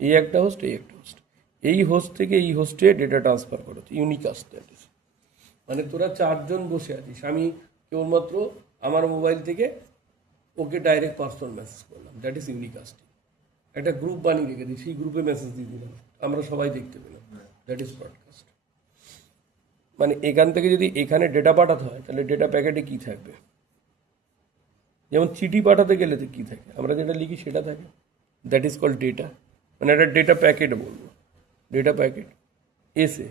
এই একটা হোস্ট, এই একটা হোস্ট, এই হোস্ট থেকে এই হোস্টে ডেটা ট্রান্সফার করা, ইউনিকাস্ট অ্যাড্রেস। মানে তোরা 4 জন বসে আছিস, আমি কেবলমাত্র আমার মোবাইল থেকে ওকে ডাইরেক্ট পার্সোনাল মেসেজ করলাম, দ্যাট ইজ ইউনিকাস্টিং। একটা গ্রুপ বানিয়ে রেখে দিই, সেই গ্রুপে মেসেজ দিয়ে দিলাম, আমরা সবাই দেখতে পেলাম, দ্যাট ইজ ব্রডকাস্ট। মানে এখান থেকে যদি এখানে ডেটা পাঠাতে হয়, তাহলে ডেটা প্যাকেটে কি থাকবে? যেমন চিঠি পাঠাতে গেলে তো কী থাকে? আমরা যেটা লিখি সেটা থাকে, দ্যাট ইজ কল্ড ডেটা। মানে একটা ডেটা প্যাকেট বলবো, ডেটা প্যাকেট। এসে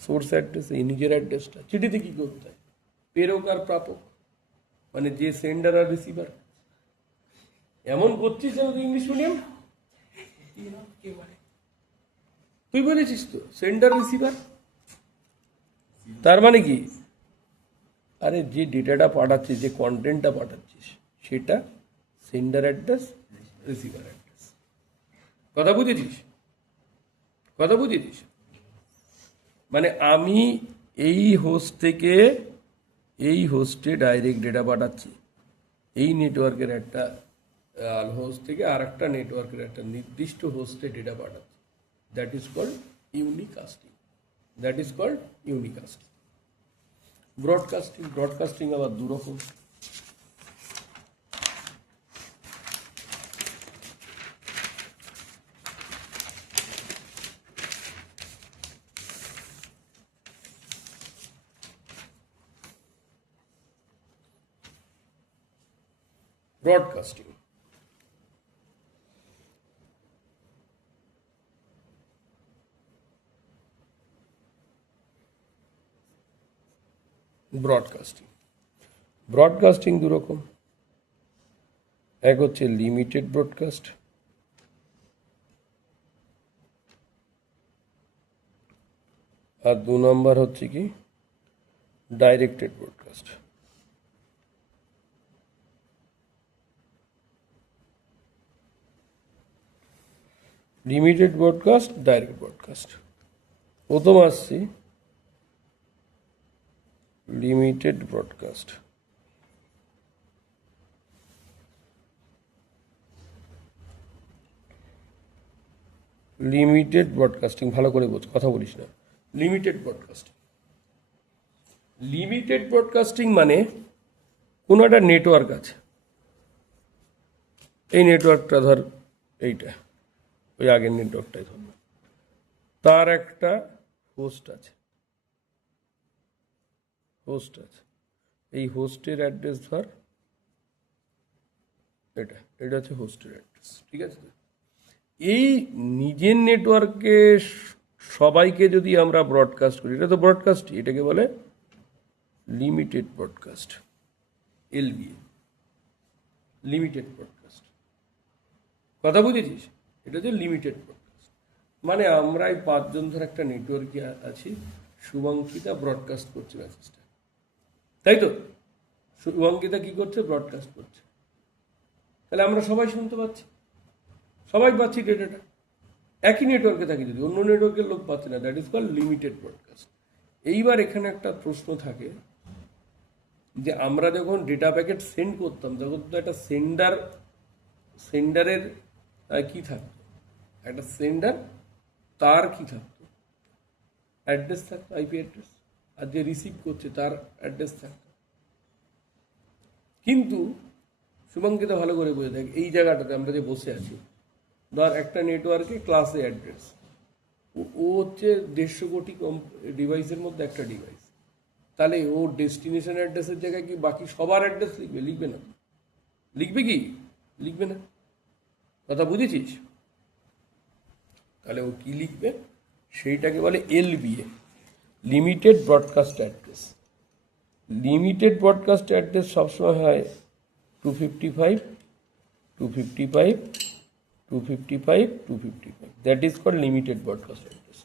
সোর্স অ্যাড্রেস, এই নিজের অ্যাড্রেসটা চিঠিতে কী করতে হয়? প্রেরক আর প্রাপক, মানে যে সেন্ডার আর রিসিভার। এমন করছিস যেন তুই ইংলিশ মিডিয়াম, তুই বলেছিস তো সেন্ডার রিসিভার। তার মানে কি? আরে যে ডেটাটা পাঠাচ্ছিস, যে কন্টেন্টটা পাঠাচ্ছিস, সেটা সেন্ডার অ্যাড্রেস, রিসিভার অ্যাড্রেস। কথা বুঝেছিস? কথা বুঝেছিস? মানে আমি এই হোস্ট থেকে এই হোস্টে ডাইরেক্ট ডেটা পাঠাচ্ছি, এই নেটওয়ার্কের একটা হোস্ট থেকে আর একটা নেটওয়ার্কের একটা নির্দিষ্ট হোস্টে ডেটা পাঠাচ্ছি, that is called unicasting. That is called unicasting. Broadcasting আবার দু রকম। ব্রডকাস্টিং ব্রডকাস্টিং ব্রডকাস্টিং দু রকম। এক হচ্ছে লিমিটেড ব্রডকাস্ট, আর দু নম্বর হচ্ছে কি directed broadcast. Limited broadcast, direct broadcast. প্রথম আসছি লিমিটেড ব্রডকাস্ট। লিমিটেড ব্রডকাস্টিং ভালো করে বোঝ, কথা বলিস না। লিমিটেড ব্রডকাস্টিং, লিমিটেড ব্রডকাস্টিং মানে কোনো একটা নেটওয়ার্ক আছে, এই নেটওয়ার্কটা ধর এইটা, ওই আগের নেটওয়ার্কটাই ধর, তার একটা হোস্ট আছে, এই হোস্টের অ্যাড্রেস ধর এটা হচ্ছে হোস্টের অ্যাড্রেস, ঠিক আছে। এই নিজের নেটওয়ার্কে সবাইকে যদি আমরা ব্রডকাস্ট করি, এটা তো ব্রডকাস্টই, এটাকে বলে লিমিটেড ব্রডকাস্ট, এলবিএ, লিমিটেড ব্রডকাস্ট। কথা বুঝেছিস? এটা হচ্ছে লিমিটেড ব্রডকাস্ট। মানে আমরা এই পাঁচজন ধর একটা নেটওয়ার্কে আছি, শুভঙ্কিতা ব্রডকাস্ট করছে মেসেজটা, তাই তো? শুভঙ্কিতা কি করছে? ব্রডকাস্ট করছে। তাহলে আমরা সবাই শুনতে পাচ্ছি, সবাই পাচ্ছি ডেটাটা। একই নেটওয়ার্কে থাকি, যদি অন্য নেটওয়ার্কের লোক পাচ্ছে না, that is call limited broadcast. এইবার এখানে একটা প্রশ্ন থাকে যে আমরা যখন ডেটা প্যাকেট সেন্ড করতাম, তখন তো একটা সেন্ডারের কি থাকতো, একটা সেন্ডার তার কি থাকতো, অ্যাড্রেস থাকতো, আইপি অ্যাড্রেস, আর যে রিসিভ করছে তার অ্যাড্রেস থাকতো। কিন্তু শুভঙ্কিতা ভালো করে বুঝে দেখ, এই জায়গাটাতে আমরা যে বসে আছি, ধর একটা নেটওয়ার্কে ক্লাসে অ্যাড্রেস, ও হচ্ছে 150 কোটি ডিভাইসের মধ্যে একটা ডিভাইস। তাহলে ও ডেস্টিনেশন অ্যাড্রেসের জায়গায় কি বাকি সবার অ্যাড্রেস লিখবে? লিখবে না। লিখবে কি? লিখবে না। কথা বুঝেছিস? তাহলে ও কি লিখবে? সেইটাকে বলে LBA, limited broadcast address. Limited broadcast address সবসময় হয় 255, 255, 255, 255, that is called limited broadcast address.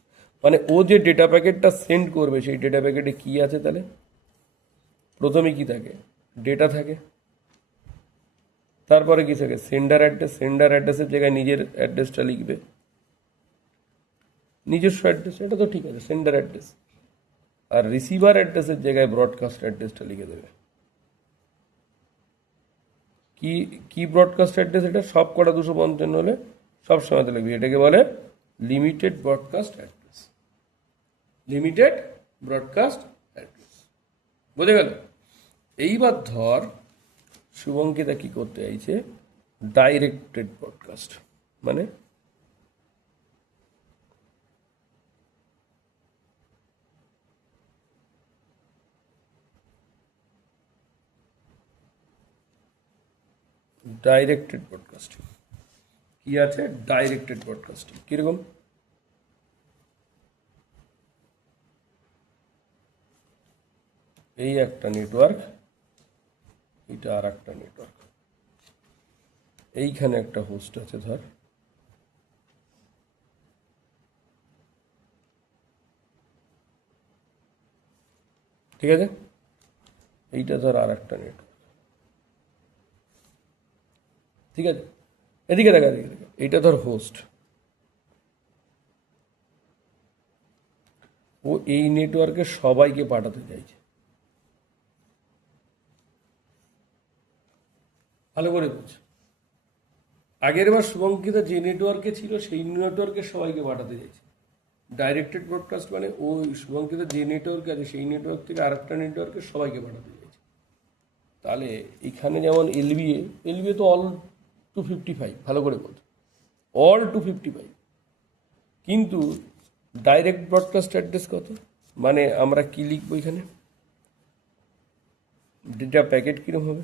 মানে ও যে ডেটা প্যাকেটটা সেন্ড করবে, সেই ডেটা প্যাকেটে কি আছে? তাহলে প্রথমে কি থাকে? ডেটা থাকে। তারপরে কি থাকে? Sender address. সেন্ডার অ্যাড্রেসের জায়গায় নিজের অ্যাড্রেসটা লিখবে, নিজস্ব অ্যাড্রেস, এটা তো ঠিক আছে, সেন্ডার অ্যাড্রেস। আর রিসিভার অ্যাড্রেসের জায়গায় ব্রডকাস্ট অ্যাড্রেসটা লিখে দেবে। কি কি ব্রডকাস্ট অ্যাড্রেস? এটা সব কটা 255 হলে সব সময় লিখবি, এটাকে বলে limited broadcast address. Limited broadcast address, বোঝা গেল? এইবার ধর শুভঙ্কিতা কি করতে চাইছে? ডাইরেক্টেড ব্রডকাস্ট, মানে ডাইরেক্টেড ব্রডকাস্টিং। কি আছে? Directed broadcasting. কিরকম? এই একটা নেটওয়ার্ক, এটা আর একটা নেটওয়ার্ক, এইখানে একটা হোস্ট আছে ধর, ঠিক আছে? এইটা ধর আর একটা নেটওয়ার্ক, ঠিক আছে? এদিকে দেখা, এদিকে দেখা, এইটা ধর হোস্ট। ও এই নেটওয়ার্কে সবাইকে পাঠাতে চাইছে। ভালো করে বুঝ, আগের বার শুভঙ্কিতা যে নেটওয়ার্কে ছিল সেই নেটওয়ার্কে সবাইকে পাঠাতে চাইছে। ডাইরেক্টেড ব্রডকাস্ট মানে ওই শুভঙ্কিত যে নেটওয়ার্ক আছে সেই নেটওয়ার্ক থেকে আরেকটা নেটওয়ার্কে সবাইকে পাঠাতে চাইছে। তাহলে এখানে যেমন এলবিএ তো অল 255, ভালো করে বলতো অল 255, কিন্তু ডাইরেক্ট ব্রডকাস্ট অ্যাড্রেস কত? মানে আমরা কি লিখবো এখানে, ডেটা প্যাকেট কিরকম হবে?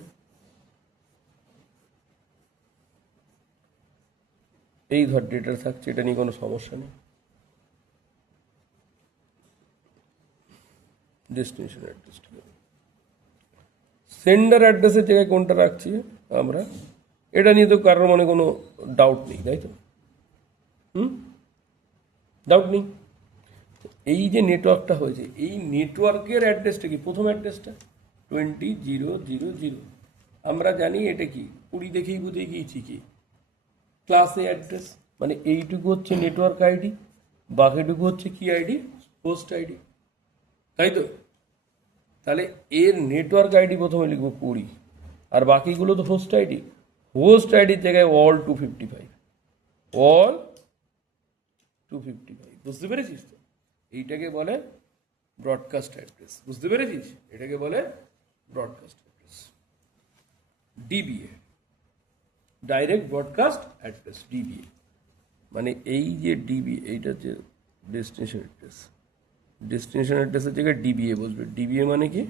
এই ধর ডেটা থাকছে, এটা নিয়ে কোনো সমস্যা নেই। ডেস্টিনেশন অ্যাড্রেস, সেন্ডার অ্যাড্রেসের জায়গায় কোনটা রাখছি আমরা, এটা নিয়ে তো কারোর মনে কোনো ডাউট নেই, তাই তো? ডাউট নেই। এই যে নেটওয়ার্কটা হয়েছে, এই নেটওয়ার্কের অ্যাড্রেসটা কি? প্রথম অ্যাড্রেসটা 20,000, আমরা জানি এটা কি 20 দেখেই বুঝে গিয়েছি কি ক্লাস এ অ্যাড্রেস, মানে এইটুকু হচ্ছে নেটওয়ার্ক আইডি, বাকিটুকু হচ্ছে কি আইডি? হোস্ট আইডি, তাই তো? তাহলে এর নেটওয়ার্ক আইডি প্রথমে লিখবো 20, আর বাকিগুলো তো হোস্ট আইডি। হোস্ট আইডির জায়গায় অল 255, অল 255, বুঝতে পেরেছিস তো? এইটাকে বলে ব্রডকাস্ট অ্যাড্রেস, বুঝতে পেরেছিস? এটাকে বলে broadcast address, DBA, direct broadcast address, DBA. মানে এই যে ডিবিএ, এইটা হচ্ছে ডেস্টিনেশন অ্যাড্রেস, ডেস্টিনেশন অ্যাড্রেসের জায়গায় ডিবিএ বসবে। ডিবিএ মানে কি?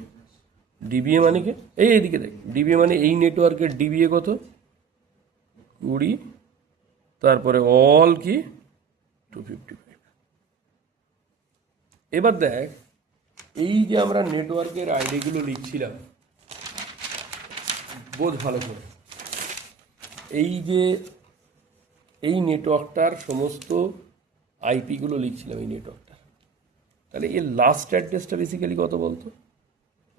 ডিবিএ মানে কি? এইদিকে দেখ, ডিবিএ মানে এই নেটওয়ার্কের ডিবিএ কত? 20, তারপরে অল কি 255। এবার দেখ, এই যে আমরা নেটওয়ার্কের আইডিগুলো লিখছিলাম, বোঝ ভালো করে, এই যে এই নেটওয়ার্কটার সমস্ত আইপিগুলো লিখছিলাম এই নেটওয়ার্কটা, তাহলে এর লাস্ট অ্যাড্রেসটা বেসিক্যালি কত বলতো?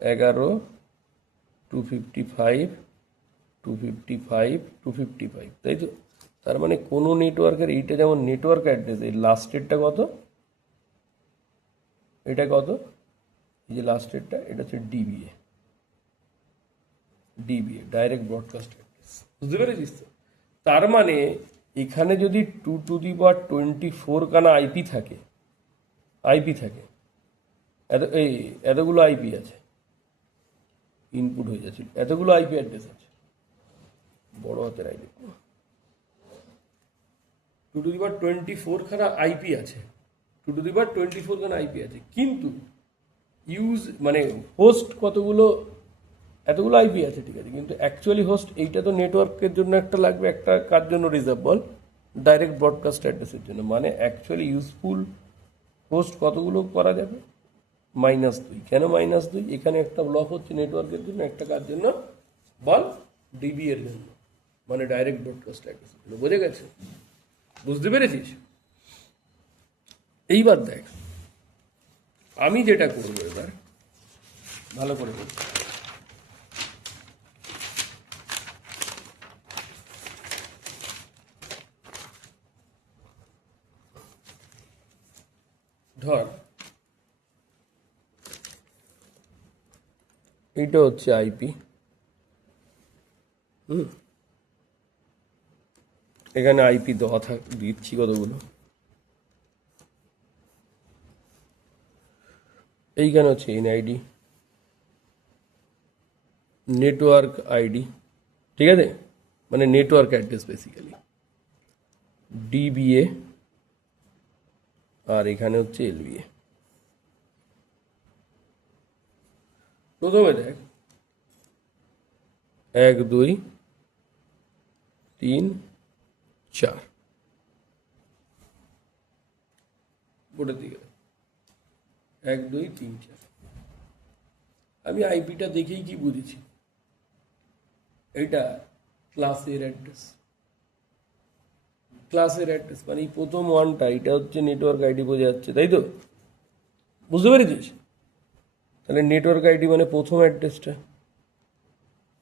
11,255, তাই তো? তার মানে কোনো নেটওয়ার্কের, এইটা যেমন নেটওয়ার্ক অ্যাড্রেস, এই লাস্টেরটা কত? এটা কত? এই যে লাস্টেরটা, এটা হচ্ছে DBA, DBA, direct broadcast address, বুঝতে পেরেছিস তো? তার মানে এখানে যদি 2 to the power 24 খানা আইপি থাকে, এতগুলো আইপি আছে, ইনপুট হয়ে যাচ্ছে, এতগুলো আইপি অ্যাড্রেস আছে, বড় হাতের আইপি, 2 to the power 24 খানা আইপি আছে, 2 to the power 24 খানা আইপি আছে, কিন্তু মানে হোস্ট কতগুলো? এতগুলো আইপি আছে, ঠিক আছে, কিন্তু অ্যাকচুয়ালি হোস্ট এইটা তো নেটওয়ার্কের জন্য একটা লাগবে, একটা কার জন্য রিজার্ভ বল? ডাইরেক্ট ব্রডকাস্ট অ্যাড্রেসের জন্য। মানে অ্যাকচুয়ালি ইউজফুল হোস্ট কতগুলো করা যাবে? -2। কেন -2? এখানে একটা ব্লক হচ্ছে নেটওয়ার্কের জন্য, একটা কার জন্য বল? ডিবি এর জন্য, মানে ডাইরেক্ট ব্রডকাস্ট অ্যাড্রেস। বোঝা গেছে? বুঝতে পেরেছিস? এইবার দেখ, আমি যেটা করবো এবার, ভালো করে বলছি, ধর এটা হচ্ছে আইপি, এখানে আইপি দেওয়া দিচ্ছি কতগুলো, এইখানে হচ্ছে এনআইডি, নেটওয়ার্ক আইডি, ঠিক আছে, মানে নেটওয়ার্ক অ্যাড্রেস বেসিক্যালি, ডিবিএ, আর এখানে হচ্ছে এলবিএ। প্রথমে দেখ 1, 2, 3, 4, বোর্ডের দিকে 1, 2, 3, 4। আমি আইপিটা দেখেই কি বুঝেছি, এটা ক্লাসের অ্যাড্রেস, ক্লাসের অ্যাড্রেস মানে এই প্রথম ওয়ানটা, এটা হচ্ছে নেটওয়ার্ক আইডি, বোঝা যাচ্ছে, তাই তো? বুঝতে পেরেছিস? তাহলে নেটওয়ার্ক আইডি মানে প্রথম অ্যাড্রেসটা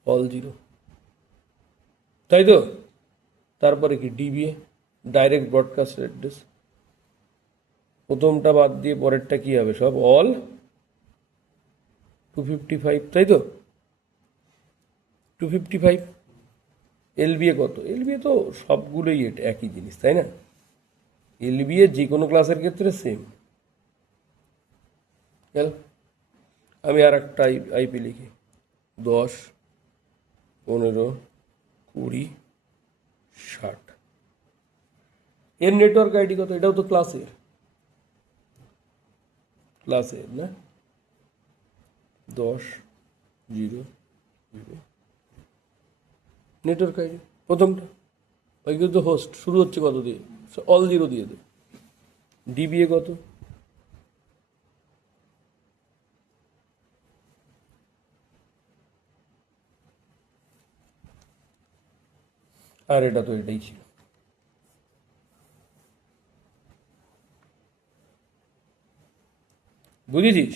অল 0, তাই তো? তারপরে কি? ডিবিএ, ডাইরেক্ট ব্রডকাস্ট অ্যাড্রেস, প্রথমটা বাদ দিয়ে পরেরটা কি হবে? সব অল 255, তাই তো? 255। এলবিএ কত? এলবিএ তো সবগুলোই একই জিনিস, তাই না? এলবি এর যে কোনো ক্লাসের ক্ষেত্রে সেম। গেল। আমি আর একটা আইপি লিখি, 10, 15, 20, 60। এর নেটওয়ার্ক আইডি কত? এটাও তো ক্লাসের না, 10, 0, 0 নেটওয়ার্ক আইডি প্রথমটা। ওই কিন্তু হোস্ট শুরু হচ্ছে কত দিয়ে? অল 0 দিয়ে দে। ডিবিএ কত? আর এটা তো এটাই ছিল। বুঝেছিস?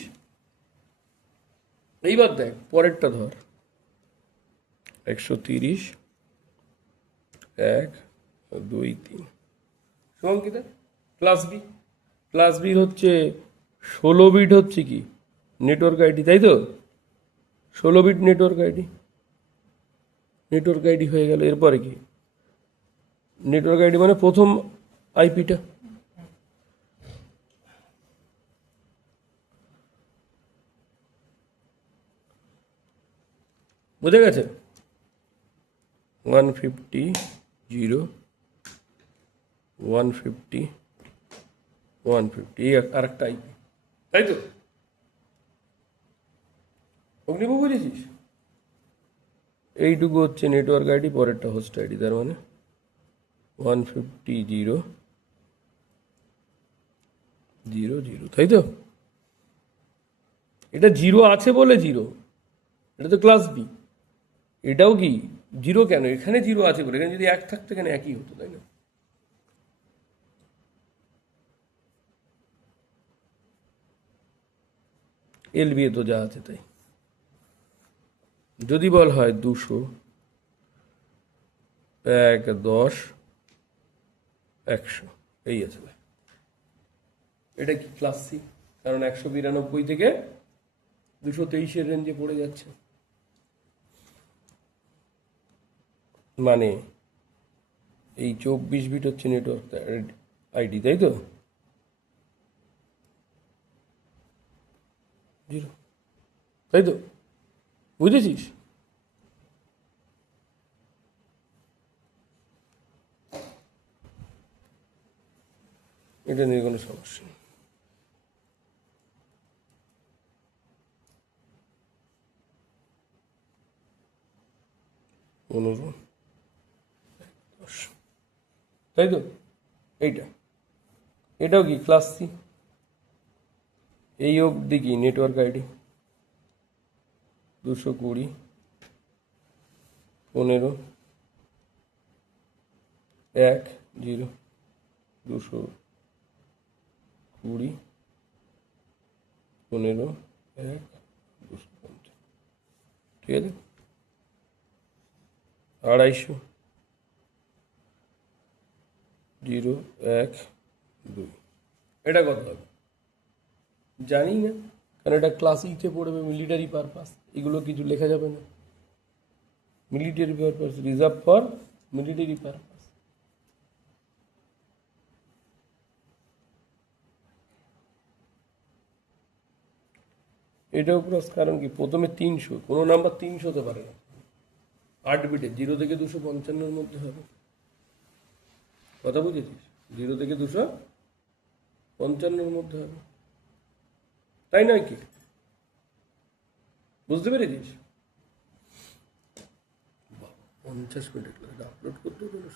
এইবার দেখ পরেরটা ধর, 130, 1, 2, 3 শুভঙ্কিতা। ক্লাস বি হচ্ছে 16 বিট, হচ্ছে কি নেটওয়ার্ক আইডি, তাই তো? 16 বিট নেটওয়ার্ক আইডি হয়ে গেল। এরপরে কি? নেটওয়ার্ক আইডি মানে প্রথম আইপিটা। বুঝে গেছে? 150, 0, 150, 150 এই আর একটা আইপি, তাই তো? অগ্নিবাবু বুঝেছিস? এইটুকু হচ্ছে নেটওয়ার্ক আইডি, পরেরটা হোস্ট আইডি। তার মানে 150, 0, 0, 0, তাই তো? এটা 0 আছে বলে 0, এটা তো ক্লাস বি। এটাও কি 0 কেন? এখানে 0 আছে বলে, এখানে যদি 1 থাকতো এখানে একই হতো, তাই না? এলবি তো যা আছে তাই। যদি বল হয় 200, 1, 10, 100 এই আছে ভাই। এটা কি ক্লাস সি, কারণ 192 থেকে 223-এর রেঞ্জে পড়ে যাচ্ছে। মানে এই 24 বিট হচ্ছে নেটওয়ার্ক আইডি, তাই তো? 0, তাই তো? বুঝেছিস? এটা নিয়ে কোনো সমস্যা নেই। 15, 10, তাই তো? এটাও কি ক্লাস সি। এই অবধি কি নেটওয়ার্ক আইডি 220, 15, 1, 0, 220, 15, 1, 250, ঠিক আছে? 250, 0, 1, 2। এটা কত হবে জানি না, কারণ এটা ক্লাস ইতে পড়বে, মিলিটারি পারপাস, এগুলো কিছু লেখা যাবে না। Military purpose, reserve for military purpose. এটাও ক্রস, কারণ কি প্রথমে 300, কোনো নাম্বার 300 হতে পারে না। 8 বিটে 0 থেকে 255-এর মধ্যে হবে। কথা বুঝেছিস? 0 থেকে 255-এর মধ্যে হবে, তাই নয় কি? বুঝতে পেরেছিস? 50 মিনিট আপলোড করতে